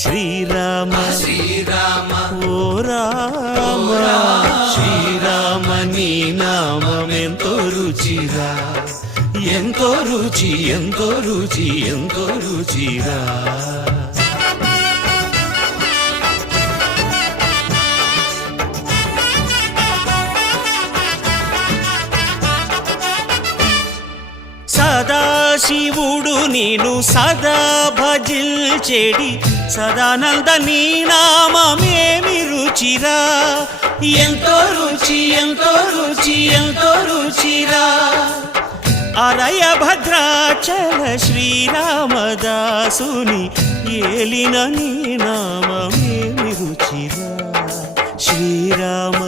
శ్రీరామ శ్రీరామ ఓ రామ శ్రీరామ నీ నామం ఎంతో రుచిరా, ఎంతో రుచి ఎంతో రుచి ఎంతో రుచిరా. సదాశివుడు నేను సదా భజిల్చెడి సదానంద నీ నామమేమి రుచిరా, ఎంతో రుచి ఎంతో రుచి ఎంతో రుచిరా. అరయ భద్రాచల శ్రీరామదాసుని ఏలిన నీ నామమేమి రుచిరా, శ్రీరామ